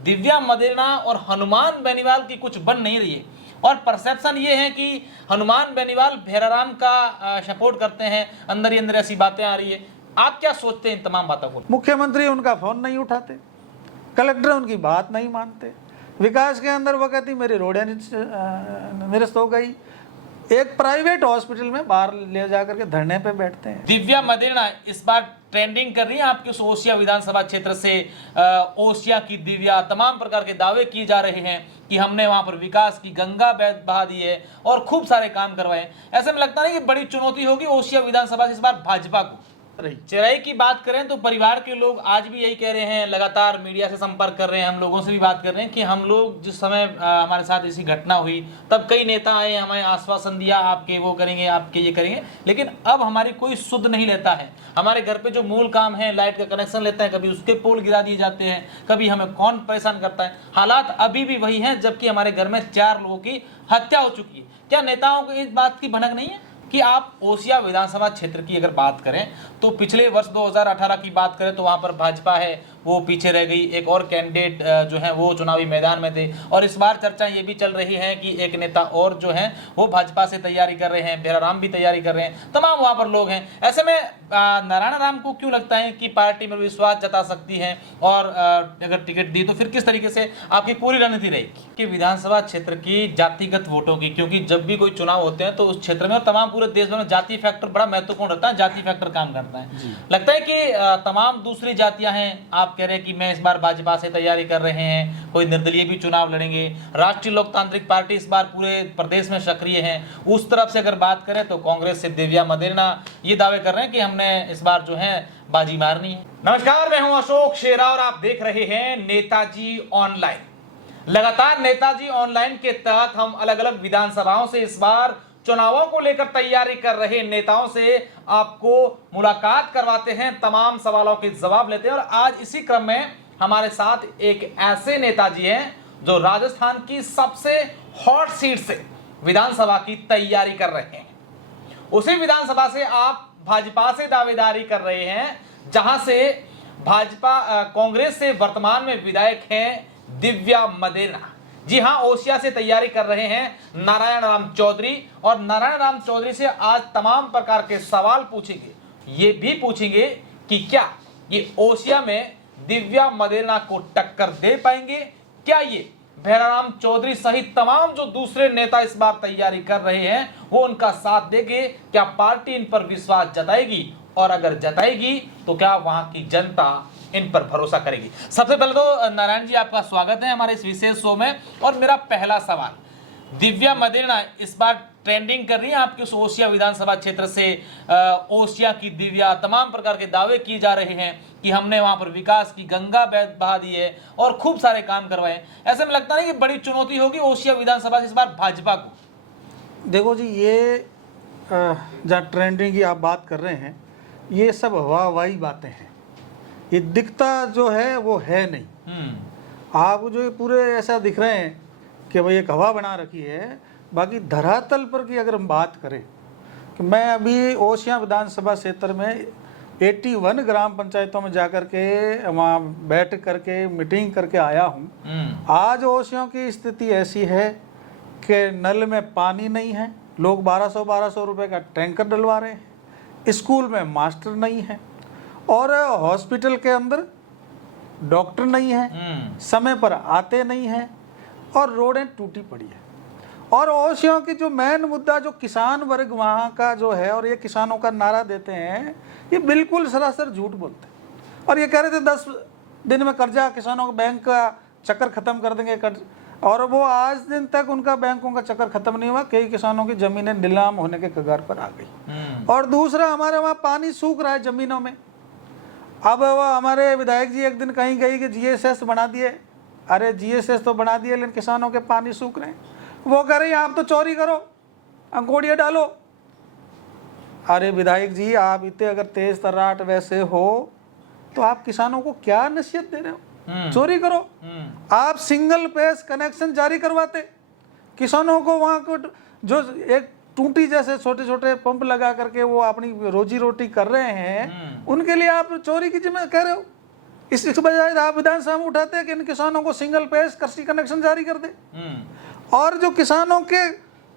दिव्या मदेरणा और हनुमान बेनीवाल की कुछ बन नहीं रही है, और परसेप्शन ये है कि हनुमान बेनीवाल भैराराम का सपोर्ट करते हैं, अंदर ही अंदर ऐसी बातें आ रही है। आप क्या सोचते हैं इन तमाम बातों को? मुख्यमंत्री उनका फोन नहीं उठाते, कलेक्टर उनकी बात नहीं मानते, विकास के अंदर वो कहती मेरी रोडें निरस्त हो गई, एक प्राइवेट हॉस्पिटल में बाहर ले जाकर के धरने पे बैठते हैं। दिव्या मदेरणा इस बार ट्रेंडिंग कर रही है आपके उस ओसिया विधानसभा क्षेत्र से। ओसिया की दिव्या, तमाम प्रकार के दावे किए जा रहे हैं कि हमने वहां पर विकास की गंगा बहा दी है और खूब सारे काम करवाए। ऐसे में लगता नहीं कि बड़ी चुनौती होगी ओसिया विधानसभा से इस बार भाजपा को? चेराई की बात करें तो परिवार के लोग आज भी यही कह रहे हैं, लगातार मीडिया से संपर्क कर रहे हैं, हम लोगों से भी बात कर रहे हैं कि हम लोग जिस समय हमारे साथ ऐसी घटना हुई तब कई नेता आए, हमें आश्वासन दिया आपके वो करेंगे, आपके ये करेंगे, लेकिन अब हमारी कोई सुध नहीं लेता है। हमारे घर पे जो मूल काम है, लाइट का कनेक्शन लेता है, कभी उसके पोल गिरा दिए जाते हैं, कभी हमें कौन परेशान करता है। हालात अभी भी वही हैं, जबकि हमारे घर में 4 लोगों की हत्या हो चुकी है। क्या नेताओं को इस बात की भनक नहीं है कि आप ओसिया विधानसभा क्षेत्र की अगर बात करें तो पिछले वर्ष 2018 की बात करें तो वहां पर भाजपा है वो पीछे रह गई, एक और कैंडिडेट जो है वो चुनावी मैदान में थे, और इस बार चर्चा ये भी चल रही है कि एक नेता और जो है वो भाजपा से तैयारी कर रहे हैं, भैराराम भी तैयारी कर रहे हैं, तमाम वहां पर लोग हैं। ऐसे में नारायण राम को क्यों लगता है कि पार्टी में विश्वास जता सकती है, और अगर टिकट दी तो फिर किस तरीके से आपकी पूरी रणनीति रहेगी कि विधानसभा क्षेत्र की जातिगत वोटों की? क्योंकि जब भी कोई चुनाव होते हैं तो उस क्षेत्र में और तमाम पूरे देश भर में जाति फैक्टर बड़ा महत्वपूर्ण रहता है, जाति फैक्टर काम करता है। लगता है कि तमाम दूसरी जातियां हैं, आप कह रहे हैं कि मैं इस बार भाजपा से तैयारी कर रहे हैं, कोई निर्दलीय भी चुनाव लड़ेंगे, राष्ट्रीय लोकतांत्रिक पार्टी इस बार पूरे प्रदेश में सक्रिय है, उस तरफ से अगर बात करें तो कांग्रेस से दिव्या मदेरणा ये दावे कर रहे हैं कि हमने इस बार जो है बाजी मारनी है। नमस्कार, मैं हूं अशोक शेरा और आप देख रहे हैं नेताजी ऑनलाइन। लगातार नेताजी ऑनलाइन के तहत हम अलग अलग विधानसभाओं से इस बार चुनावों को लेकर तैयारी कर रहे नेताओं से आपको मुलाकात करवाते हैं, तमाम सवालों के जवाब लेते हैं, और आज इसी क्रम में हमारे साथ एक ऐसे नेताजी हैं जो राजस्थान की सबसे हॉट सीट से विधानसभा की तैयारी कर रहे हैं। उसी विधानसभा से आप भाजपा से दावेदारी कर रहे हैं, जहां से भाजपा कांग्रेस से वर्तमान में विधायक हैं दिव्या मदेरणा। जी हां, ओसिया से तैयारी कर रहे हैं नारायण राम चौधरी, और नारायण राम चौधरी से आज तमाम प्रकार के सवाल पूछेंगे। ये भी पूछेंगे कि क्या ये ओसिया में दिव्या मदेरणा को टक्कर दे पाएंगे, क्या ये भैराराम चौधरी सहित तमाम जो दूसरे नेता इस बार तैयारी कर रहे हैं वो उनका साथ देंगे, क्या पार्टी इन पर विश्वास जताएगी, और अगर जताएगी तो क्या वहां की जनता इन पर भरोसा करेगी। सबसे पहले तो नारायण जी आपका स्वागत है हमारे इस विशेष शो में, और मेरा पहला सवाल, दिव्या मदेरणा इस बार ट्रेंडिंग कर रही है आपके उस ओसिया विधानसभा क्षेत्र से। ओसिया की दिव्या, तमाम प्रकार के दावे किए जा रहे हैं कि हमने वहां पर विकास की गंगा बहा दी है और खूब सारे काम करवाए। ऐसे में लगता नहीं कि बड़ी चुनौती होगी ओसिया विधानसभा से इस बार भाजपा को? देखो जी, ये जहाँ ट्रेंडिंग की आप बात कर रहे हैं, ये सब हवाई बातें हैं, ये दिखता जो है वो है नहीं। आप जो ये पूरे ऐसा दिख रहे हैं कि भाई एक हवा बना रखी है, बाकी धरातल पर की अगर हम बात करें कि मैं अभी ओसिया विधानसभा क्षेत्र में 81 ग्राम पंचायतों में जाकर के वहाँ बैठ करके मीटिंग करके आया हूँ। आज ओसियों की स्थिति ऐसी है कि नल में पानी नहीं है, लोग 1200 रुपए का टैंकर डलवा रहे हैं, स्कूल में मास्टर नहीं है, और हॉस्पिटल के अंदर डॉक्टर नहीं है, समय पर आते नहीं हैं, और रोडें टूटी पड़ी है। और ओसियों की जो मेन मुद्दा जो किसान वर्ग वहाँ का जो है, और ये किसानों का नारा देते हैं, ये बिल्कुल सरासर झूठ बोलते हैं। और ये कह रहे थे 10 दिन में कर्जा किसानों का बैंक का चक्कर ख़त्म कर देंगे और वो आज दिन तक उनका बैंकों का चक्कर ख़त्म नहीं हुआ। कई किसानों की ज़मीनें नीलाम होने के कगार पर आ गई। और दूसरा, हमारे वहाँ पानी सूख रहा है ज़मीनों में। अब वो हमारे विधायक जी एक दिन कहीं गई कि GSS बना दिए। अरे GSS तो बना दिए, लेकिन किसानों के पानी सूख रहे हैं। वो कह रहे हैं आप तो चोरी करो, अंकोड़िया डालो। अरे विधायक जी, आप इतने अगर तेज तर्राट वैसे हो तो आप किसानों को क्या नसीहत दे रहे हो? चोरी करो। आप सिंगल पेज कनेक्शन जारी करवाते किसानों को, वहाँ को जो एक टूटी जैसे छोटे छोटे पंप लगा करके वो अपनी रोजी रोटी कर रहे हैं, उनके लिए आप चोरी की जिम्मेदारी कह रहे हो। इसके बजाय आप विधानसभा में उठाते हैं कि इन किसानों को सिंगल पेज कृषि कनेक्शन जारी कर दे और जो किसानों के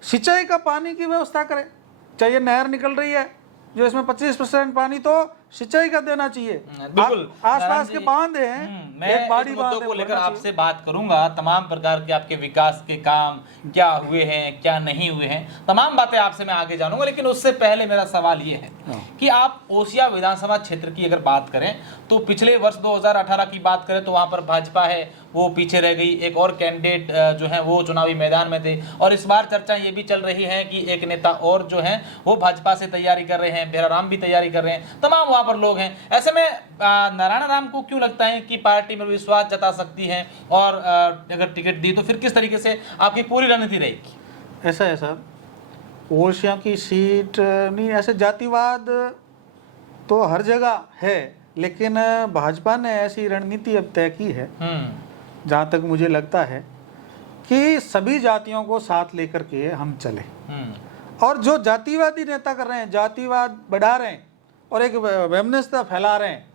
सिंचाई का पानी की व्यवस्था करें। चाहिए नहर निकल रही है जो इसमें 25% पानी तो सिंचाई का देना चाहिए। बिल्कुल आसपास के बांध हैं, मैं एक बाड़ी इस बांध मुद्दों को है, लेकर भरना आपसे बात करूंगा। तमाम प्रकार के आपके विकास के काम क्या हुए हैं, क्या नहीं हुए हैं, तमाम बातें आपसे मैं आगे जानूंगा। लेकिन उससे पहले मेरा सवाल ये है कि आप ओसिया विधानसभा क्षेत्र की अगर बात करें तो पिछले वर्ष 2018 की बात करें तो वहां पर भाजपा है वो पीछे रह गई। एक और कैंडिडेट जो है वो चुनावी मैदान में थे और इस बार चर्चा ये भी चल रही है कि एक नेता और जो है वो भाजपा से तैयारी कर रहे हैं, भेराराम भी तैयारी कर रहे हैं, तमाम वहां पर लोग हैं। ऐसे में नारायण राम को क्यों लगता है कि पार्टी में विश्वास जता सकती है और अगर टिकट दी तो फिर किस तरीके से आपकी पूरी रणनीति रहेगी? ऐसा है सर, ओसिया की सीट नहीं, ऐसे जातिवाद तो हर जगह है, लेकिन भाजपा ने ऐसी रणनीति अब तय की है जहाँ तक मुझे लगता है कि सभी जातियों को साथ लेकर के हम चले। और जो जातिवादी नेता कर रहे हैं, जातिवाद बढ़ा रहे हैं और एक वैमनस्यता फैला रहे हैं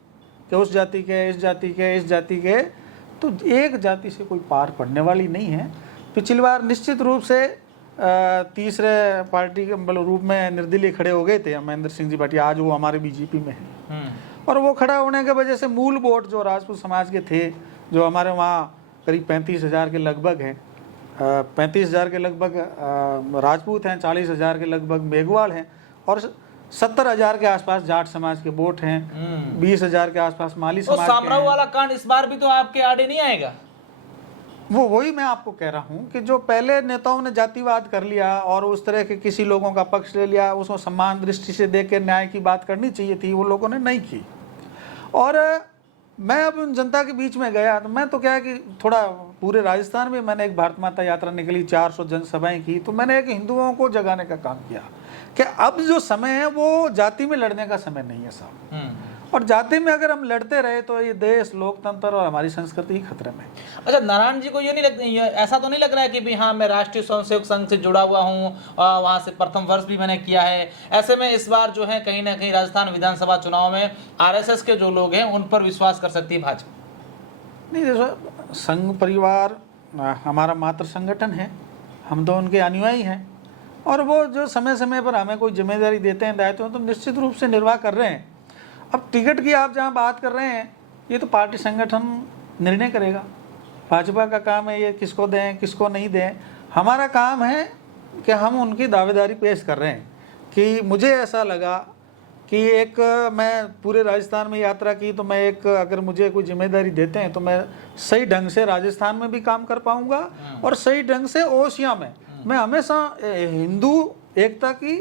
कि उस जाति के, इस जाति के, इस जाति के, तो एक जाति से कोई पार पड़ने वाली नहीं है। पिछली बार निश्चित रूप से तीसरे पार्टी के मतलब रूप में निर्दलीय खड़े हो गए थे महेंद्र सिंह जी भाटिया, आज वो हमारे बीजेपी में है। और वो खड़ा होने की वजह से मूल वोट जो राजपूत समाज के थे, जो हमारे वहाँ करीब 35,000 के लगभग हैं, 35,000 के लगभग राजपूत हैं, 40,000 के लगभग मेघवाल हैं और 70,000 के आसपास जाट समाज के वोट हैं, 20,000 के आसपास माली समाज के हैं। सामराव वाला कांड इस बार भी तो आपके आड़े नहीं आएगा? वही मैं आपको कह रहा हूँ कि जो पहले नेताओं ने जातिवाद कर लिया और उस तरह के किसी लोगों का पक्ष ले लिया, उसको सम्मान दृष्टि से देख के न्याय की बात करनी चाहिए थी, वो लोगों ने नहीं की। और मैं अब उन जनता के बीच में गया तो मैं तो क्या है कि थोड़ा पूरे राजस्थान में मैंने एक भारत माता यात्रा निकली, 400 जनसभाएं की, तो मैंने एक हिंदुओं को जगाने का काम किया कि अब जो समय है वो जाति में लड़ने का समय नहीं है साहब। और जाति में अगर हम लड़ते रहे तो ये देश, लोकतंत्र और हमारी संस्कृति ही खतरे में। अच्छा, नारायण जी को ये नहीं लगता, ऐसा तो नहीं लग रहा है कि भी हाँ मैं राष्ट्रीय स्वयंसेवक संघ से जुड़ा हुआ हूँ, वहाँ से प्रथम वर्ष भी मैंने किया है, ऐसे में इस बार जो है कहीं ना कहीं राजस्थान विधानसभा चुनाव में आरएसएस के जो लोग हैं उन पर विश्वास कर सकती है भाजपा? नहीं, जैसा संघ परिवार हमारा मातृ संगठन है, हम तो उनके अनुयायी हैं और वो जो समय समय पर हमें कोई जिम्मेदारी देते हैं, दायित्व तो निश्चित रूप से निर्वाह कर रहे हैं। अब टिकट की आप जहाँ बात कर रहे हैं, ये तो पार्टी संगठन निर्णय करेगा। भाजपा का काम है ये किसको दें किसको नहीं दें। हमारा काम है कि हम उनकी दावेदारी पेश कर रहे हैं कि मुझे ऐसा लगा कि एक मैं पूरे राजस्थान में यात्रा की तो मैं एक अगर मुझे कोई जिम्मेदारी देते हैं तो मैं सही ढंग से राजस्थान में भी काम कर पाऊंगा और सही ढंग से ओसिया में मैं हमेशा हिंदू एकता की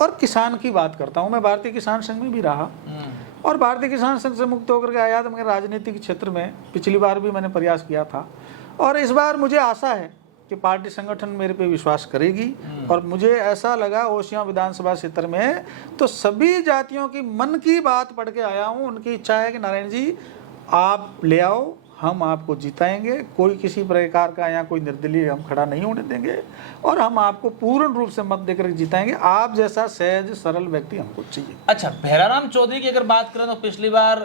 और किसान की बात करता हूँ। मैं भारतीय किसान संघ में भी रहा और भारतीय किसान संघ से मुक्त होकर के आया तो मैं राजनीतिक क्षेत्र में पिछली बार भी मैंने प्रयास किया था और इस बार मुझे आशा है कि पार्टी संगठन मेरे पे विश्वास करेगी। और मुझे ऐसा लगा ओसिया विधानसभा क्षेत्र में तो सभी जातियों की मन की बात पढ़ के आया हूँ। उनकी इच्छा है कि नारायण जी आप ले आओ, हम आपको जिताएंगे, कोई किसी प्रकार का यहाँ कोई निर्दलीय हम खड़ा नहीं होने देंगे और हम आपको पूर्ण रूप से मत देकर जिताएंगे। आप जैसा सहज सरल व्यक्ति हमको चाहिए। अच्छा, भेराराम चौधरी की अगर बात करें तो पिछली बार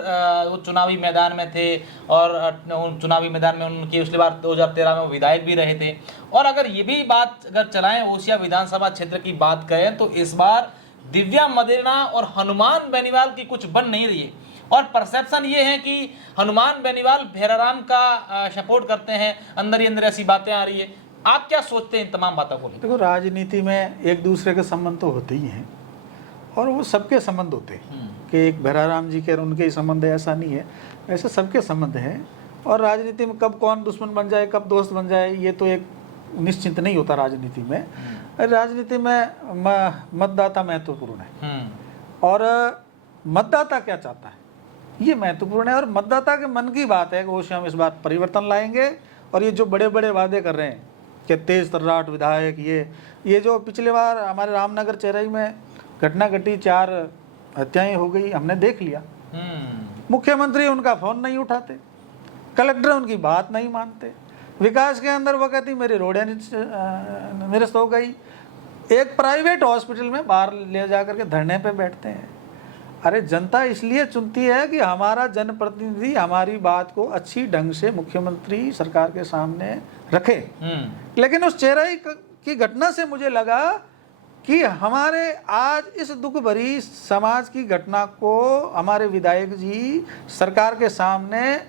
वो चुनावी मैदान में थे और चुनावी मैदान में उनकी पिछली बार 2013 में वो विधायक भी रहे थे। और अगर ये भी बात अगर चलाएं ओसिया विधानसभा क्षेत्र की बात करें तो इस बार दिव्या मदेरणा और हनुमान बेनीवाल की कुछ बन नहीं रही है और परसेप्शन ये है कि हनुमान बेनीवाल भेराराम का सपोर्ट करते हैं, अंदर ही अंदर ऐसी बातें आ रही है। आप क्या सोचते हैं इन तमाम बातों को? देखो, राजनीति में एक दूसरे के संबंध तो होते ही हैं और वो सबके संबंध होते हैं कि एक भेराराम जी के और उनके ही संबंध है ऐसा नहीं है, ऐसे सबके संबंध हैं। और राजनीति में कब कौन दुश्मन बन जाए कब दोस्त बन जाए ये तो एक निश्चित नहीं होता राजनीति में। राजनीति में मतदाता महत्वपूर्ण है और मतदाता क्या चाहता है ये महत्वपूर्ण है। और मतदाता के मन की बात है कि वो हम इस बार परिवर्तन लाएंगे और ये जो बड़े बड़े वादे कर रहे हैं कि तेज तर्राट विधायक, ये जो पिछले बार हमारे रामनगर चेरई में घटना घटी, 4 हत्याएं हो गई, हमने देख लिया। मुख्यमंत्री उनका फोन नहीं उठाते, कलेक्टर उनकी बात नहीं मानते, विकास के अंदर वो कहती मेरी रोडें निरस्त हो गई, एक प्राइवेट हॉस्पिटल में बाहर ले जा करके धरने पे बैठते हैं। अरे जनता इसलिए चुनती है कि हमारा जनप्रतिनिधि हमारी बात को अच्छी ढंग से मुख्यमंत्री सरकार के सामने रखे। लेकिन उस चेराई की घटना से मुझे लगा कि हमारे आज इस दुख भरी समाज की घटना को हमारे विधायक जी सरकार के सामने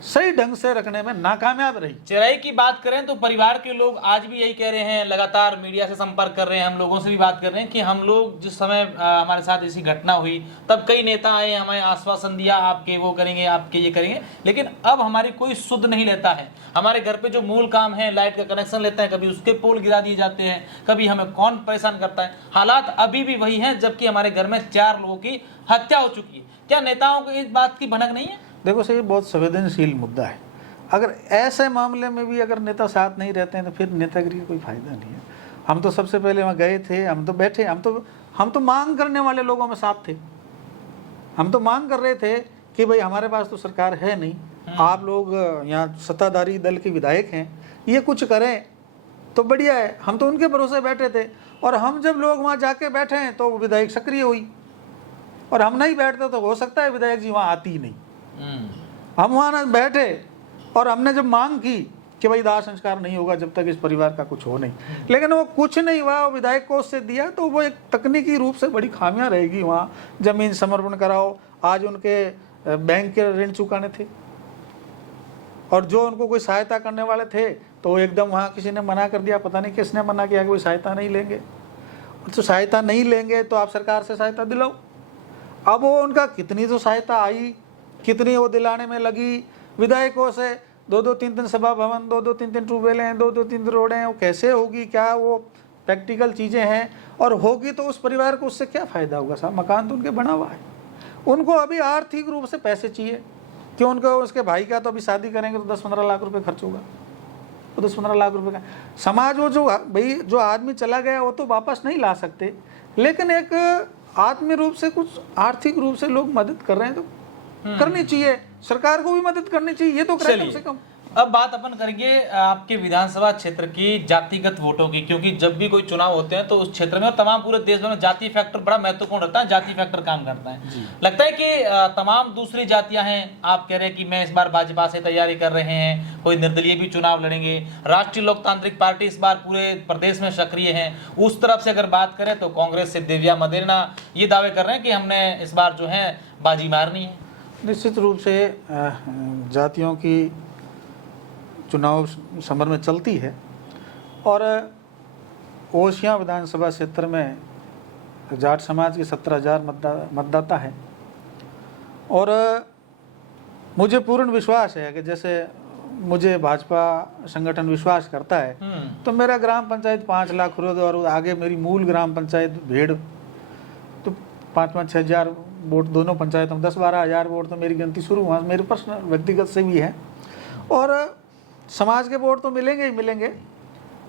सही ढंग से रखने में नाकामयाब रही। चेराई की बात करें तो परिवार के लोग आज भी यही कह रहे हैं, लगातार मीडिया से संपर्क कर रहे हैं, हम लोगों से भी बात कर रहे हैं कि हम लोग जिस समय हमारे साथ ऐसी घटना हुई तब कई नेता आए, हमें आश्वासन दिया आपके वो करेंगे, आपके ये करेंगे, लेकिन अब हमारी कोई सुध नहीं लेता है। हमारे घर पे जो मूल काम है, लाइट का कनेक्शन लेते हैं, कभी उसके पोल गिरा दिए जाते हैं, कभी हमें कौन परेशान करता है। हालात अभी भी वही हैं, जबकि हमारे घर में 4 लोगों की हत्या हो चुकी है। क्या नेताओं को इस बात की भनक नहीं है? देखो सही, बहुत संवेदनशील मुद्दा है। अगर ऐसे मामले में भी अगर नेता साथ नहीं रहते हैं तो फिर नेतागिरी का कोई फायदा नहीं है। हम तो सबसे पहले वहाँ गए थे, हम तो बैठे, हम तो मांग करने वाले लोगों में साथ थे। हम तो मांग कर रहे थे कि भाई हमारे पास तो सरकार है नहीं, आप लोग यहाँ सत्ताधारी दल के विधायक हैं, ये कुछ करें तो बढ़िया है। हम तो उनके भरोसे बैठे थे, और हम जब लोग वहाँ जाके बैठे हैं तो विधायक सक्रिय हुई, और हम नहीं बैठते तो हो सकता है विधायक जी वहाँ आती ही नहीं। हम वहाँ बैठे और हमने जब मांग की कि भाई दाह संस्कार नहीं होगा जब तक इस परिवार का कुछ हो नहीं, लेकिन वो कुछ नहीं हुआ, विधायक को उससे दिया, तो वो एक तकनीकी रूप से बड़ी खामियां रहेगी। वहाँ जमीन समर्पण कराओ, आज उनके बैंक के ऋण चुकाने थे, और जो उनको कोई सहायता करने वाले थे तो एकदम वहाँ किसी ने मना कर दिया, पता नहीं किसने मना किया कि कोई सहायता नहीं लेंगे। तो सहायता नहीं लेंगे तो आप सरकार से सहायता दिलाओ। अब वो उनका कितनी तो सहायता आई, कितनी वो दिलाने में लगी, विधायकों से 2-2, 3-3 सभा भवन, 2-2, 3-3 ट्यूबवेलें, 2-2, 3 रोडें, वो कैसे होगी, क्या वो प्रैक्टिकल चीज़ें हैं, और होगी तो उस परिवार को उससे क्या फ़ायदा होगा साहब? मकान तो उनके बना हुआ है, उनको अभी आर्थिक रूप से पैसे चाहिए कि उनको, उसके भाई का तो अभी शादी करेंगे तो 10-15 लाख रुपए खर्च होगा, तो 10-15 लाख रुपए का समाज, वो जो भाई जो आदमी चला गया वो तो वापस नहीं ला सकते, लेकिन एक आत्मीय रूप से कुछ आर्थिक रूप से लोग मदद कर रहे हैं तो करनी चाहिए, सरकार को भी मदद करनी चाहिए, ये तो करे कम से कम। अब बात अपन करेंगे आपके विधानसभा क्षेत्र की जातिगत वोटों की, क्योंकि जब भी कोई चुनाव होते हैं तो उस क्षेत्र में और तमाम पूरे देश में जाति फैक्टर बड़ा महत्वपूर्ण रहता है, जाति फैक्टर काम करता है। लगता है कि तमाम दूसरी जातियां हैं, आप कह रहे हैं कि मैं इस बार भाजपा से तैयारी कर रहे हैं, कोई निर्दलीय भी चुनाव लड़ेंगे, राष्ट्रीय लोकतांत्रिक पार्टी इस बार पूरे प्रदेश में सक्रिय है, उस तरफ से अगर बात करें तो कांग्रेस से दिव्या मदेरणा ये दावे कर रहे हैं कि हमने इस बार जो है बाजी मारनी है। निश्चित रूप से जातियों की चुनाव समर में चलती है, और ओसियां विधानसभा क्षेत्र में जाट समाज के 17,000 मतदाता हैं, और मुझे पूर्ण विश्वास है कि जैसे मुझे भाजपा संगठन विश्वास करता है तो मेरा ग्राम पंचायत 5 लाख खुर्द, और आगे मेरी मूल ग्राम पंचायत भेड़ तो 5-5, 6,000 वोट दोनों पंचायतों में, 10-12 हज़ार वोट तो मेरी गिनती शुरू वहाँ मेरे पर्सनल व्यक्तिगत से भी है, और समाज के वोट तो मिलेंगे ही मिलेंगे।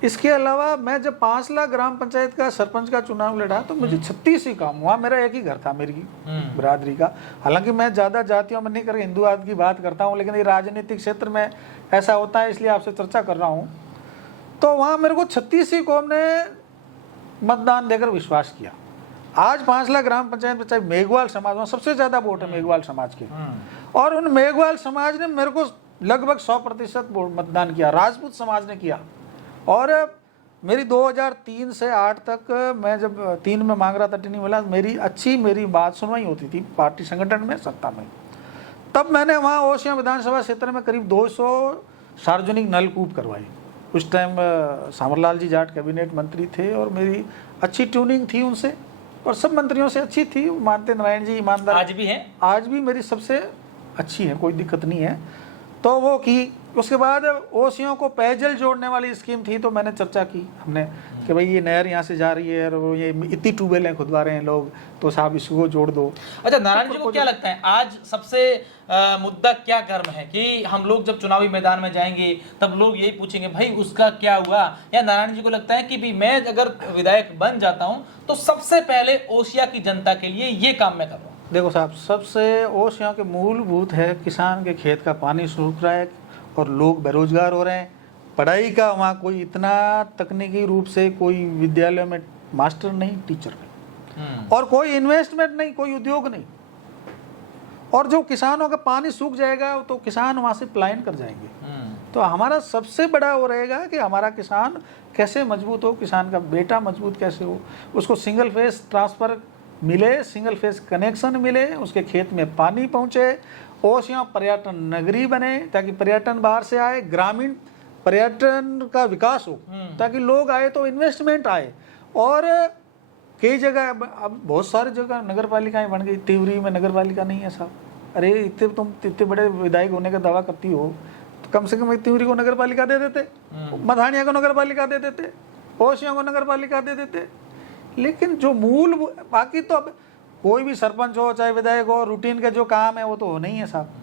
इसके अलावा मैं जब 5 लाख ग्राम पंचायत का सरपंच का चुनाव लड़ा तो मुझे 36 ही काम, वहाँ मेरा एक ही घर था मेरी बिरादरी का। हालांकि मैं ज़्यादा जातियों में नहीं कर हिंदूवाद की बात करता हूँ, लेकिन ये राजनीतिक क्षेत्र में ऐसा होता है इसलिए आपसे चर्चा कर रहा हूँ। तो वहाँ मेरे को 36 ही कौम ने मतदान देकर विश्वास किया। आज 5 लाख ग्राम पंचायत में चाहे मेघवाल समाज, वहाँ सबसे ज़्यादा वोट है मेघवाल समाज के, और उन मेघवाल समाज ने मेरे को लगभग 100% मतदान किया, राजपूत समाज ने किया। और मेरी 2003 से 8 तक मैं जब 3 में मांग रहा था टिनी मिला, मेरी बात सुनवाई होती थी पार्टी संगठन में, सत्ता में। तब मैंने वहाँ ओसियां विधानसभा क्षेत्र में करीब 200 सार्वजनिक नलकूप करवाए। उस टाइम सामरलाल जी जाट कैबिनेट मंत्री थे, और मेरी अच्छी ट्यूनिंग थी उनसे, और सब मंत्रियों से अच्छी थी। मानते नारायण जी ईमानदार आज भी हैं, आज भी मेरी सबसे अच्छी है, कोई दिक्कत नहीं है। तो वो की, उसके बाद ओसियों को पेयजल जोड़ने वाली स्कीम थी, तो मैंने चर्चा की हमने कि भाई ये नहर यहाँ से जा रही है, और वो ये इतनी ट्यूबवेलें खुदवा रहे हैं लोग, तो साहब इसको जोड़ दो। अच्छा, नारायण जी को क्या लगता है आज सबसे मुद्दा क्या गर्म है कि हम लोग जब चुनावी मैदान में जाएंगे तब लोग यही पूछेंगे भाई उसका क्या हुआ, या नारायण जी को लगता है कि भी मैं अगर विधायक बन जाता हूं तो सबसे पहले ओसिया की जनता के लिए ये काम मैं कर रहा हूँ? देखो साहब, सबसे ओसियों के मूलभूत है, किसान के खेत का पानी सूख रहा है और लोग बेरोजगार हो रहे हैं। पढ़ाई का वहाँ कोई इतना तकनीकी रूप से कोई विद्यालय में मास्टर नहीं, टीचर नहीं, और कोई इन्वेस्टमेंट नहीं, कोई उद्योग नहीं। और जो किसानों का पानी सूख जाएगा तो किसान वहाँ से पलायन कर जाएंगे। तो हमारा सबसे बड़ा वो रहेगा कि हमारा किसान कैसे मजबूत हो, किसान का बेटा मजबूत कैसे हो, उसको सिंगल फेस ट्रांसफ़र मिले, सिंगल फेस कनेक्शन मिले, उसके खेत में पानी पहुँचे, ओसियां पर्यटन नगरी बने ताकि पर्यटन बाहर से आए, ग्रामीण पर्यटन का विकास हो ताकि लोग आए तो इन्वेस्टमेंट आए। और कई जगह अब बहुत सारी जगह नगर पालिकाएँ बन गई, तिवरी में नगर पालिका नहीं है साहब। अरे तुम इतने बड़े विधायक होने का दावा करती हो तो कम से कम तिवरी को नगर पालिका दे देते, मधानिया को नगर पालिका दे देते, ओसियां को नगर पालिका दे देते। लेकिन जो मूल बाकी तो अब कोई भी सरपंच हो चाहे विधायक हो, रूटीन का जो काम है वो तो होना ही है साहब।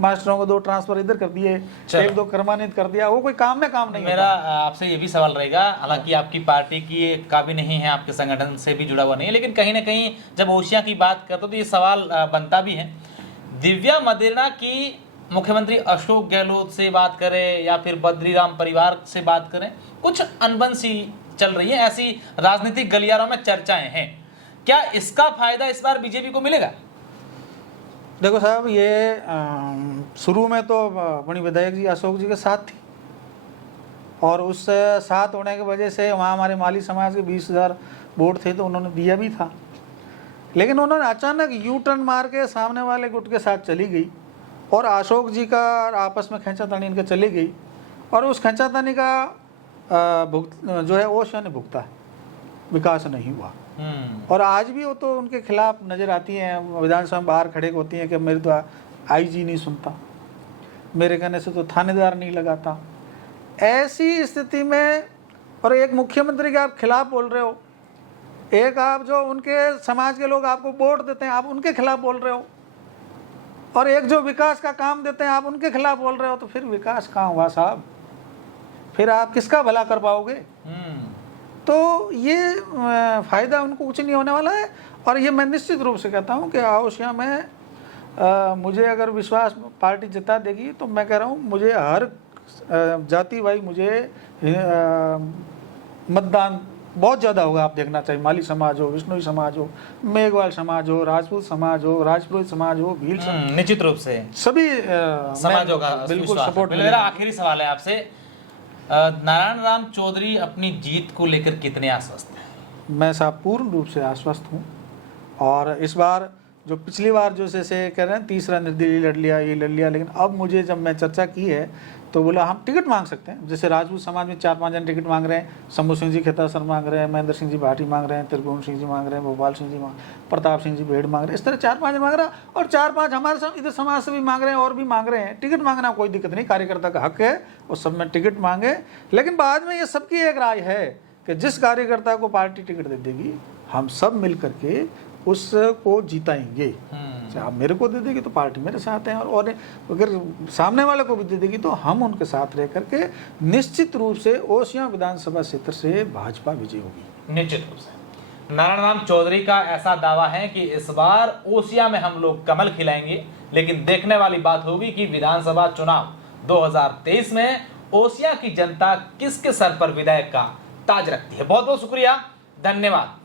मास्टरों को 2 ट्रांसफर इधर कर दिए, 1-2 कर्मान्वित कर दिया, वो कोई काम में काम नहीं। मेरा आपसे ये भी सवाल रहेगा, हालांकि आपकी पार्टी की का भी नहीं है, आपके संगठन से भी जुड़ा हुआ नहीं है, लेकिन कहीं ना कहीं जब ओसियां की बात करते तो ये सवाल बनता भी है। दिव्या मदेरणा की मुख्यमंत्री अशोक गहलोत से बात करें या फिर बद्रीराम परिवार से बात करें, कुछ अनबन सी चल रही है, ऐसी राजनीतिक गलियारों में चर्चाएं हैं। क्या इसका फायदा इस बार बीजेपी को मिलेगा? देखो साहब, ये शुरू में तो अपनी विधायक जी अशोक जी के साथ थी और उस साथ होने की वजह से वहाँ हमारे माली समाज के 20,000 वोट थे तो उन्होंने दिया भी था। लेकिन उन्होंने अचानक यू टर्न मार के सामने वाले गुट के साथ चली गई और अशोक जी का आपस में खींचातानी इनके चली गई और उस खींचातानी का जो है ओसियां ने भुगता है, विकास नहीं हुआ। और आज भी वो तो उनके खिलाफ नज़र आती हैं, विधानसभा में बाहर खड़े होती हैं कि मेरे तो आईजी नहीं सुनता, मेरे कहने से तो थानेदार नहीं लगाता। ऐसी स्थिति में और एक मुख्यमंत्री के आप खिलाफ बोल रहे हो, एक आप जो उनके समाज के लोग आपको वोट देते हैं आप उनके खिलाफ बोल रहे हो, और एक जो विकास का काम देते हैं आप उनके खिलाफ बोल रहे हो, तो फिर विकास कहाँ हुआ साहब? फिर आप किसका भला कर पाओगे? तो ये फ़ायदा उनको कुछ नहीं होने वाला है। और ये मैं निश्चित रूप से कहता हूँ कि ओसियां में मुझे अगर विश्वास पार्टी जिता देगी तो मैं कह रहा हूँ मुझे हर जाति भाई मुझे मतदान बहुत ज़्यादा होगा। आप देखना चाहिए, माली समाज हो, विष्णुई समाज हो, मेघवाल समाज हो, राजपूत समाज हो, राजपुरोहित समाज हो, भील समाज, निश्चित रूप से सभी समाजों का बिल्कुल सपोर्ट। मेरा आखिरी सवाल है आपसे, नारायण राम चौधरी अपनी जीत को लेकर कितने आश्वस्त हैं? मैं साहब पूर्ण रूप से आश्वस्त हूँ। और इस बार जो पिछली बार जो से कह रहे हैं तीसरा निर्दलीय लड़ लिया, ये लड़ लिया, लेकिन अब मुझे जब मैं चर्चा की है तो बोला हम टिकट मांग सकते हैं। जैसे राजपूत समाज में 4-5 जन टिकट मांग रहे हैं, शंभू सिंह जी खेतासर मांग रहे हैं, महेंद्र सिंह जी भाटी मांग रहे हैं, त्रिभुवन सिंह जी मांग रहे हैं, भोपाल सिंह जी प्रताप सिंह जी भेड़ मांग रहे हैं। इस तरह 4-5 जन मांग रहा है और 4-5 हमारे इधर समाज से भी मांग रहे हैं और भी मांग रहे हैं। टिकट मांगना कोई दिक्कत नहीं, कार्यकर्ता का हक है और सब में टिकट मांगे। लेकिन बाद में ये सबकी एक राय है कि जिस कार्यकर्ता को पार्टी टिकट दे देगी हम सब मिल करके उसको जिताएंगे। आप मेरे को दे देगी तो पार्टी मेरे साथ है, और अगर सामने वाले को भी दे देगी तो हम उनके साथ रह करके निश्चित रूप से ओसियां विधानसभा क्षेत्र से भाजपा विजय होगी। निश्चित रूप से नारायण राम चौधरी का ऐसा दावा है कि इस बार ओसियां में हम लोग कमल खिलाएंगे। लेकिन देखने वाली बात होगी कि विधानसभा चुनाव 2023 में ओसियां की जनता किसके सर पर विधायक का ताज रखती है। बहुत बहुत शुक्रिया, धन्यवाद।